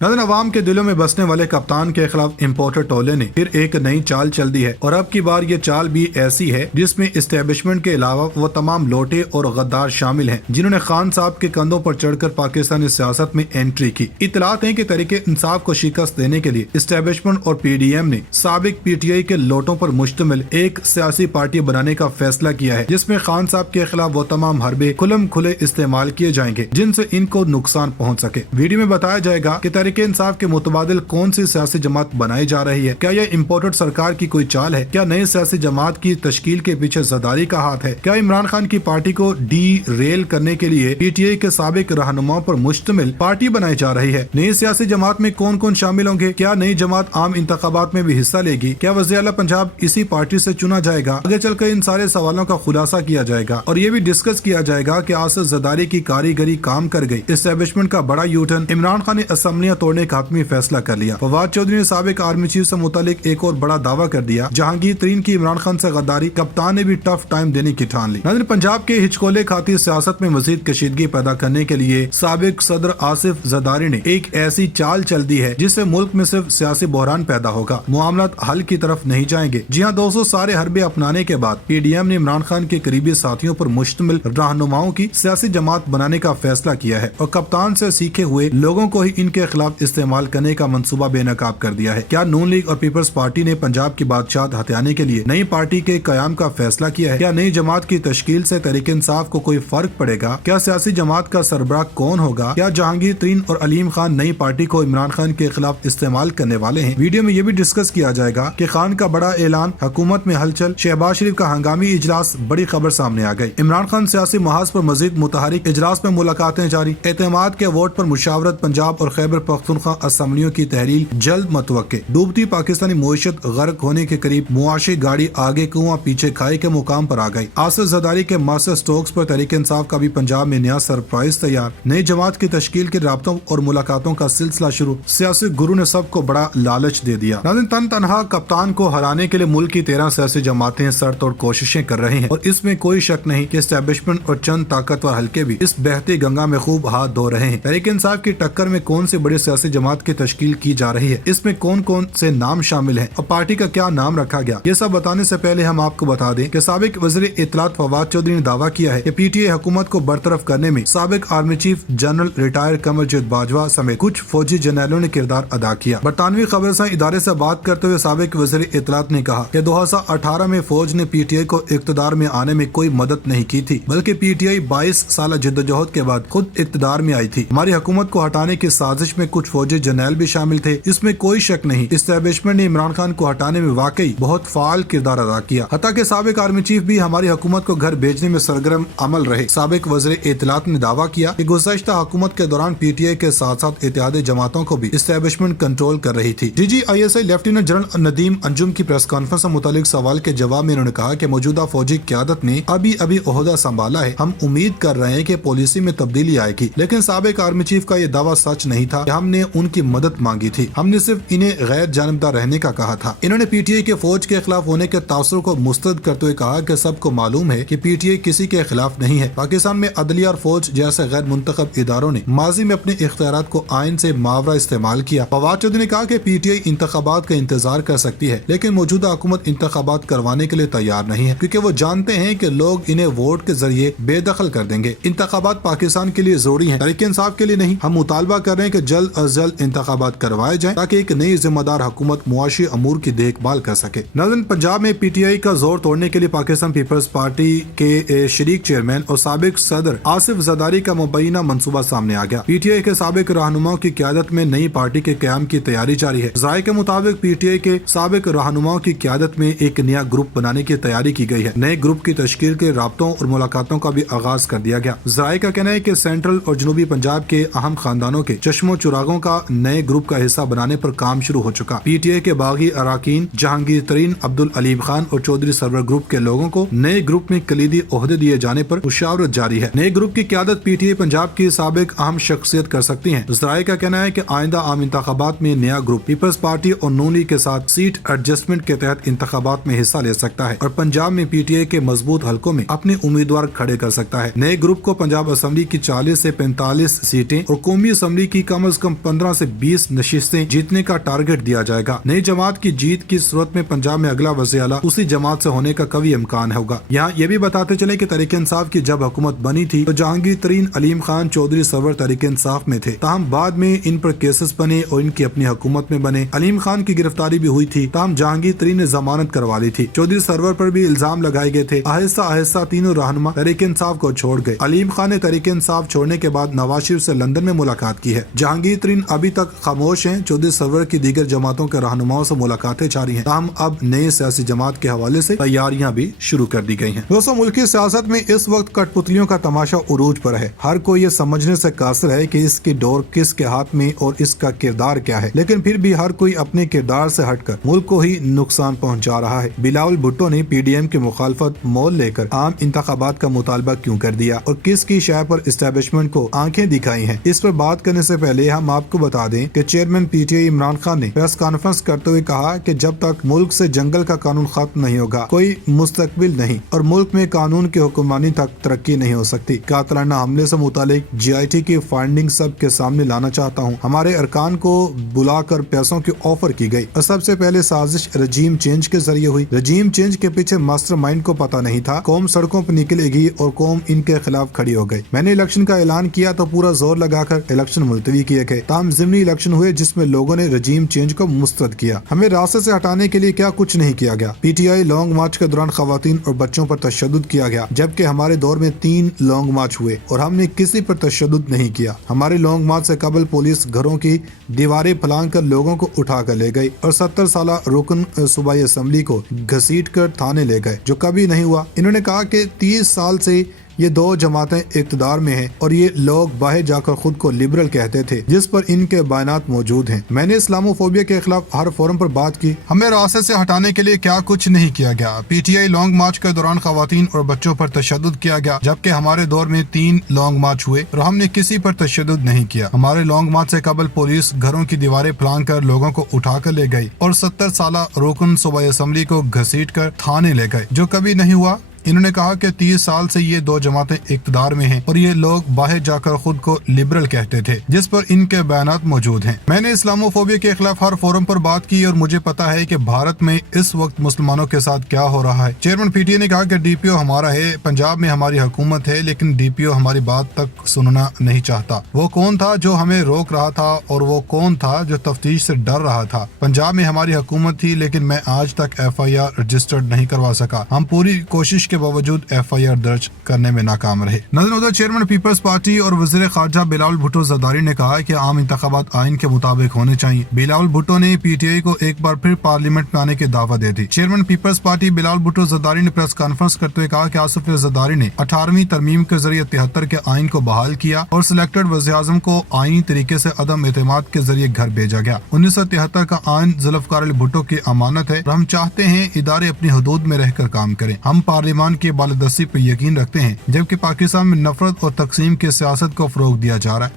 नाज़रीन, अवाम के दिलों में बसने वाले कप्तान के खिलाफ इम्पोर्टर टोले ने फिर एक नई चाल चल दी है और अब की बार ये चाल भी ऐसी है जिसमें इस्टेब्लिशमेंट के अलावा वो तमाम लोटे और गद्दार शामिल हैं जिन्होंने खान साहब के कंधों पर चढ़कर पाकिस्तानी सियासत में एंट्री की। इतलात है कि तरीके इंसाफ को शिकस्त देने के लिए इस्टेब्लिशमेंट और PDM ने साबिक PTI के लोटों पर मुश्तमिल एक सियासी पार्टी बनाने का फैसला किया है जिसमें खान साहब के खिलाफ वो तमाम हरबे खुलम खुले इस्तेमाल किए जाएंगे जिनसे इनको नुकसान पहुँच सके। वीडियो में बताया जाएगा कि तहरीक इंसाफ के मुतबादिल कौन सी सियासी जमात बनाई जा रही है, क्या यह इम्पोर्टेड सरकार की कोई चाल है, क्या नई सियासी जमात की तश्कील के पीछे ज़रदारी का हाथ है, क्या इमरान खान की पार्टी को डी रेल करने के लिए PTI के साबिक रहनुमाओं पर मुश्तमिल पार्टी बनाई जा रही है। नई सियासी जमात में कौन कौन शामिल होंगे, क्या नई जमात आम इंतखाबात में भी हिस्सा लेगी, क्या वज़ीर आला पंजाब इसी पार्टी से चुना जाएगा। आगे चलकर इन सारे सवालों का खुलासा किया जाएगा और ये भी डिस्कस किया जाएगा कि आसिफ ज़रदारी की कारीगरी काम कर गई। एस्टेब्लिशमेंट का बड़ा यूटर्न, इमरान खान ने असम्बलियां तोड़ने का हतमी फैसला कर लिया। फवाद चौधरी ने साबिक आर्मी चीफ से मुतालिक एक और बड़ा दावा कर दिया। जहांगीर तरीन की इमरान खान से गद्दारी, कप्तान ने भी टफ टाइम देने की ठान ली। नाज़रीन, पंजाब के हिचकोले खाती सियासत में मजीद कशीदगी पैदा करने के लिए साबिक सदर आसिफ ज़रदारी ने एक ऐसी चाल चल दी है जिससे मुल्क में सिर्फ सियासी बहरान पैदा होगा, मामलात हल की तरफ नहीं जाएंगे। जी हाँ दोस्तों, सारे हरबे अपनाने के बाद PDM ने इमरान खान के करीबी साथियों पर मुश्तमिल रहनुमाओं की सियासी जमात बनाने का फैसला किया है और कप्तान से सीखे हुए लोगों को ही इनके खिलाफ इस्तेमाल करने का मंसूबा बेनकाब कर दिया है। क्या नून लीग और पीपल्स पार्टी ने पंजाब की बादशाहत हथियाने के लिए नई पार्टी के कयाम का फैसला किया है? क्या नई जमात की तश्कील से तहरीक इंसाफ को कोई फर्क पड़ेगा? क्या सियासी जमात का सरबराह कौन होगा? क्या जहांगीर तरीन और अलीम खान नई पार्टी को इमरान खान के खिलाफ इस्तेमाल करने वाले हैं? वीडियो में ये भी डिस्कस किया जाएगा कि खान का बड़ा ऐलान, हुकूमत में हलचल, शहबाज शरीफ का हंगामी इजलास, बड़ी खबर सामने आ गई। इमरान खान सियासी महाज पर मजीद मुतहरिक, इजलास में मुलाकातें जारी, एतमाद के वोट पर मुशावरत, पंजाब और खैबर पख्तूनख्वा असम्बलियों की तहरील जल्द मतवक्के, डूबती पाकिस्तानी मईशत गर्क होने के करीब, मुआशी गाड़ी आगे कुआं पीछे खाई के मुकाम पर आ गई। आसिफ ज़रदारी के मास्टर स्टोक्स पर तहरीक इंसाफ का भी पंजाब में नया सरप्राइज तैयार, नई जमात की तश्कील के राब्तों और मुलाकातों का सिलसिला शुरू, सियासी गुरु ने सबको बड़ा लालच दे दिया। नाज़रीन, तन तनहा कप्तान को हराने के लिए मुल्क की 13 सियासी जमातें सरतोड़ कोशिशें कर रही हैं और इसमें कोई शक नहीं कि एस्टेब्लिशमेंट और चंद ताकतवर हल्के भी इस बहती गंगा में खूब हाथ धो रहे हैं। तहरीक इंसाफ की टक्कर में कौन सी बड़ी सियासी जमात की तश्कील की जा रही है, इसमें कौन कौन से नाम शामिल हैं और पार्टी का क्या नाम रखा गया, ये सब बताने से पहले हम आपको बता दें कि साबिक वज़ीर इत्तलात फवाद चौधरी ने दावा किया है कि PTI हुकूमत को बरतरफ करने में साबिक army chief general retire Kamarjit Bajwa समेत कुछ फौजी जनरलों ने किरदार अदा किया। बरतानवी खबरसां इदारे से बात करते हुए साबिक वज़ीर इत्तलात ने कहा कि 2018 में फौज ने PTI को इक़्तिदार में आने में कोई मदद नहीं की थी, बल्कि PTI 22 साल जद्दोजहद के बाद खुद इक़्तिदार में आई थी। हमारी हुकूमत को हटाने की साजिश में कुछ फौजी जनरल भी शामिल थे, इसमें कोई शक नहीं। एस्टेब्लिशमेंट ने इमरान खान को हटाने में वाकई बहुत फाल किरदार अदा किया। हत्ता के साबिक आर्मी चीफ भी हमारी हुकूमत को घर भेजने में सरगर्म अमल रहे। साबिक वज़ीर इत्तलात ने दावा किया कि गुज़श्ता हुकूमत के दौरान PTI के साथ साथ इत्तेहादी जमातों को भी एस्टेब्लिशमेंट कंट्रोल कर रही थी। DGISI lieutenant general Nadeem Anjum की प्रेस कॉन्फ्रेंस से मुतालिक सवाल के जवाब में उन्होंने कहा कि मौजूदा फौजी क़यादत ने अभी ओहदा संभाला है, हम उम्मीद कर रहे हैं कि पॉलिसी में तब्दीली आएगी। लेकिन साबिक आर्मी चीफ का ये दावा सच नहीं था कि हमने उनकी मदद मांगी थी, हमने सिर्फ इन्हें गैर जानबदार रहने का कहा था। इन्होंने PTI के फौज के खिलाफ होने के तासुर को मुस्तरद करते हुए कहा कि सबको मालूम है कि PTI किसी के खिलाफ नहीं है। पाकिस्तान में अदलिया और फौज जैसे गैर मुंतखब इदारों ने माजी में अपने इख्तियारात को आइन से मावरा इस्तेमाल किया। फवाद चौधरी ने कहा कि PTI इंतखाबात का इंतजार कर सकती है, लेकिन मौजूदा हुकूमत इंतखाबात करवाने के लिए तैयार नहीं है क्योंकि वो जानते हैं कि लोग इन्हें वोट के जरिए बेदखल कर देंगे। इंतखाबात पाकिस्तान के लिए जरूरी है, तहरीक इंसाफ के लिए नहीं। हम मुतालबा कर रहे हैं कि जल्द अज जल्द इंतखाबात करवाए जाएं ताकि एक नई जिम्मेदार हुकूमत मुआशी अमूर की देखभाल कर सके। नाज़रीन, पंजाब में PTI का जोर तोड़ने के लिए पाकिस्तान पीपल्स पार्टी के शरीक चेयरमैन और साबिक सदर आसिफ ज़रदारी का मुबैना मंसूबा सामने आ गया। PTI के साबिक रहनुमाओं की क़यादत में नई पार्टी के क़याम की तैयारी जारी है। ज़राए के मुताबिक PTI के साबिक रहनुमाओं की क़यादत में एक नया ग्रुप बनाने की तैयारी की गई है। नए ग्रुप की तश्कील के राब्तों और मुलाकातों का भी आगाज कर दिया गया। ज़राए का कहना है कि सेंट्रल और जनूबी पंजाब के अहम खानदानों के चश्मो चुरागों का नए ग्रुप का हिस्सा बनाने पर काम शुरू हो चुका। PTI के बागी अराकीन जहांगीर तरीन, अब्दुल अलीम खान और चौधरी सरवर ग्रुप के लोगों को नए ग्रुप में कलीदी ओहदे दिए जाने पर मुशावरत जारी है। नए ग्रुप की क़यादत PTI पंजाब की साबिक अहम शख्सियत कर सकती है। ज़राए का कहना है कि आइंदा आम इंतखाबात में नया ग्रुप पीपल्स पार्टी और नून लीग के साथ सीट एडजस्टमेंट के तहत इंतखाबात में हिस्सा ले सकता है और पंजाब में PTI के मजबूत हलकों में अपने उम्मीदवार खड़े कर सकता है। नए ग्रुप को पंजाब असेंबली की 40 से 45 सीटें और कौमी असेंबली की कम अज कम 15 से 20 नशिस्तें जीतने का टारगेट दिया जाएगा। नई जमात की जीत की सूरत में पंजाब में अगला वज़ीर आला उसी जमात से होने का कभी इम्कान होगा। यहाँ ये भी बताते चले कि तहरीक इंसाफ की जब हुकूमत बनी थी तो जहांगीर तरीन, अलीम खान, चौधरी सरवर तहरीक इंसाफ में थे, ताहम बाद में इन पर केसेस बने और इनकी अपनी हुकूमत में बने। अलीम खान की गिरफ्तारी भी हुई थी, ताहम जहांगीर तरीन ने जमानत करवा ली थी। चौधरी सरवर पर भी इल्जाम लगाए गए थे। आहिस्ता आहिस्ता तीनों रहनुमा तहरीक इंसाफ को छोड़ गए। अलीम खान ने तहरीक इंसाफ छोड़ने के बाद नवाज शरीफ से लंदन में मुलाकात की है। जहांगीर तरीन अभी तक खामोश हैं। चौधरी सरवर की दीगर जमातों के रहनुमाओं से मुलाकातें जारी हैं। ताहम अब नए सियासी जमात के हवाले से तैयारियां भी शुरू कर दी गई हैं। दोस्तों, मुल्क की सियासत में इस वक्त कठपुतलियों का तमाशा उरूज पर है। हर कोई ये समझने से कासिर है कि इसकी डोर किसके हाथ में और इसका किरदार क्या है, लेकिन फिर भी हर कोई अपने किरदार से हटकर मुल्क को ही नुकसान पहुंचा रहा है। बिलावल भुट्टो ने PDM की मुखालफत मोल लेकर आम इंतखाबात का मुतालबा क्यों कर दिया और किसकी शाय पर इस्टेब्लिशमेंट को आंखें दिखाई हैं। इस पर बात करने से पहले हम आपको बता दें कि चेयरमैन PTI इमरान खान ने प्रेस कॉन्फ्रेंस करते हुए कहा कि जब तक मुल्क से जंगल का कानून खत्म नहीं होगा कोई मुस्तकबिल नहीं और मुल्क में कानून की हुक्मरानी तक तरक्की नहीं हो सकती। कातलाना हमले से मुतालिक GIT की फाइंडिंग सब के सामने लाना चाहता हूँ। हमारे अरकान को बुलाकर पैसों की ऑफर की गई और सबसे पहले साजिश रजीम चेंज के जरिए हुई। रजीम चेंज के पीछे मास्टरमाइंड को पता नहीं था। कौम सड़कों पर निकलेगी और कौम इनके खिलाफ खड़ी हो गई। मैंने इलेक्शन का ऐलान किया तो पूरा जोर लगाकर इलेक्शन मुलतवी किए गए। ताहम ज़िमनी इलेक्शन हुए जिसमें लोगों ने रजीम चेंज को मुस्तरद किया। हमें रास्ते से हटाने के लिए क्या कुछ नहीं किया गया। PTI लॉन्ग मार्च के दौरान खवातीन और बच्चों पर तशद्दुद किया गया, जबकि हमारे दौर में 3 लॉन्ग मार्च हुए और हमने किसी पर तशद्दुद नहीं किया। हमारे लॉन्ग मार्च से कबल पुलिस घरों की दीवारें फलांग कर लोगों को उठा कर ले गई और 70 साल रुकन सूबाई असम्बली को घसीट कर थाने ले गए, जो कभी नहीं हुआ। इन्होंने कहा कि 30 साल से ये 2 जमातें इक़्तिदार में हैं और ये लोग बाहर जाकर खुद को लिबरल कहते थे, जिस पर इनके बयानात मौजूद हैं। मैंने इस्लामोफोबिया के खिलाफ हर फोरम पर बात की। हमें रास्ते से हटाने के लिए क्या कुछ नहीं किया गया। PTI लॉन्ग मार्च के दौरान खवातीन और बच्चों पर तशद्दुद किया गया, जबकि हमारे दौर में 3 लॉन्ग मार्च हुए और हमने किसी पर तशद्दुद नहीं किया। हमारे लॉन्ग मार्च से कबल पुलिस घरों की दीवारें फलांग कर लोगों को उठा कर ले गई और 70 साल रुकन सूबाई असम्बली को घसीट कर थाने ले गए, जो कभी नहीं हुआ। इन्होंने कहा कि 30 साल से ये 2 जमातें इक़्तिदार में हैं और ये लोग बाहर जाकर खुद को लिबरल कहते थे, जिस पर इनके बयानात मौजूद हैं। मैंने इस्लामोफोबिया के खिलाफ हर फोरम पर बात की और मुझे पता है कि भारत में इस वक्त मुसलमानों के साथ क्या हो रहा है। चेयरमैन PTI ने कहा कि DPO हमारा है, पंजाब में हमारी हुकूमत है, लेकिन DPO हमारी बात तक सुनना नहीं चाहता। वो कौन था जो हमें रोक रहा था और वो कौन था जो तफ्तीश से डर रहा था। पंजाब में हमारी हुकूमत थी, लेकिन मैं आज तक FIR रजिस्टर्ड नहीं करवा सका। हम पूरी कोशिश के बावजूद FIR दर्ज करने में नाकाम रहे। नजर उधर चेयरमैन पीपल्स पार्टी और वज़ीर ख़ारजा बिलावल भुट्टो ज़रदारी ने कहा कि आम इंतखाबात आइन के मुताबिक होने चाहिए। बिलावल भुट्टो ने PTI को एक बार फिर पार्लियामेंट में आने की दावत दे दी। Chairman Peoples Party Bilawal Bhutto Zardari ने प्रेस कॉन्फ्रेंस करते हुए कहा कि आसिफ ज़रदारी ने 18वीं तरमीम के जरिए 73 के आइन को बहाल किया और सिलेक्टेड वज़ीर-ए-आज़म को आईनी तरीके से अदम एतमाद के जरिए घर भेजा गया। 1973 का आइन ज़ुल्फ़िकार अली भुट्टो की अमानत है और हम चाहते हैं इदारे अपनी हदूद में रहकर काम करें। हम पार्लियामान की बालदस्ती पर यकीन रखते हैं, जबकि पाकिस्तान में नफरत और तकसीम की सियासत को फरोग दिया जा रहा है।